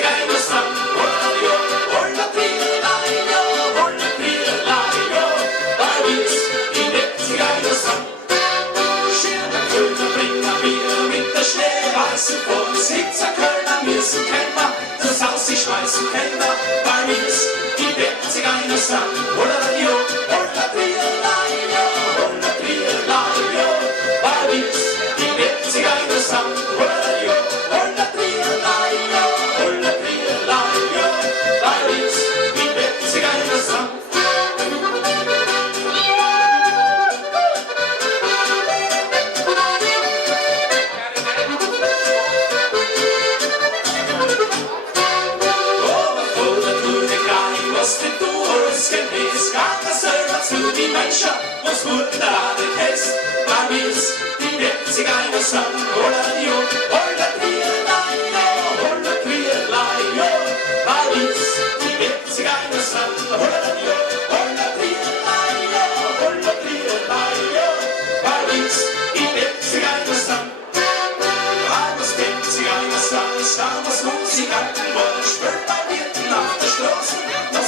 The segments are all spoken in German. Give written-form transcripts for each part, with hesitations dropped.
Zigeunerstamm, Holladio, Holla Pirelaio, Holla Pirelaio, bei uns in der Zigeunerstamm. Schirner, Kölner, Bringer, wir mit der Schneeweißen vor uns Hitzer, Kölner müssen kennen, das Haus sie schmeißen kennen, bei uns in der Zigeunerstamm, Holladio, Holla Pirelaio, Holla Pirelaio, bei uns in der Zigeunerstamm, Holladio, Holla Pirelaio, Holla Pirelaio, bei uns in der Zigeunerstamm. Was denn du alles gemäß, gar das selber zu die Menschen, was wurden da gekesst, bei mir's die Zigeunerstamm, Holladio, Holla Pirelaio, Holla Pirelaio, bei mir's die Zigeunerstamm, Holladio, Holla Pirelaio, Holla Pirelaio, bei mir's die Zigeunerstamm. Was den Zigeunerstamm ist, damals Musikanten wollen spüren bei Wirten auf der Straße.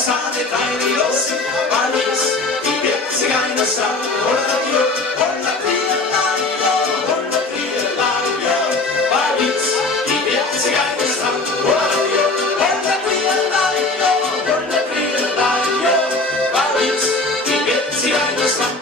Sahne deine Losen, weil es die Zigeunerstamm, Holladio, Holla Pirelaio, Holla Pirelaio, weil es die Zigeunerstamm, Holladio, Holla Pirelaio, Holla Pirelaio, weil es die Zigeunerstamm.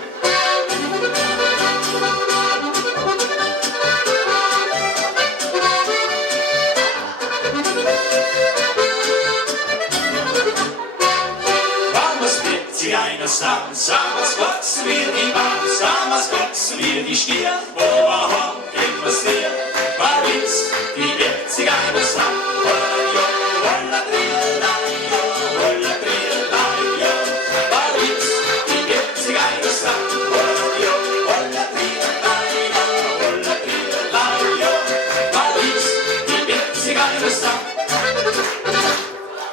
Zigeunerstamm, samals wachsen wir die Baum, samals wachsen wir die Stier,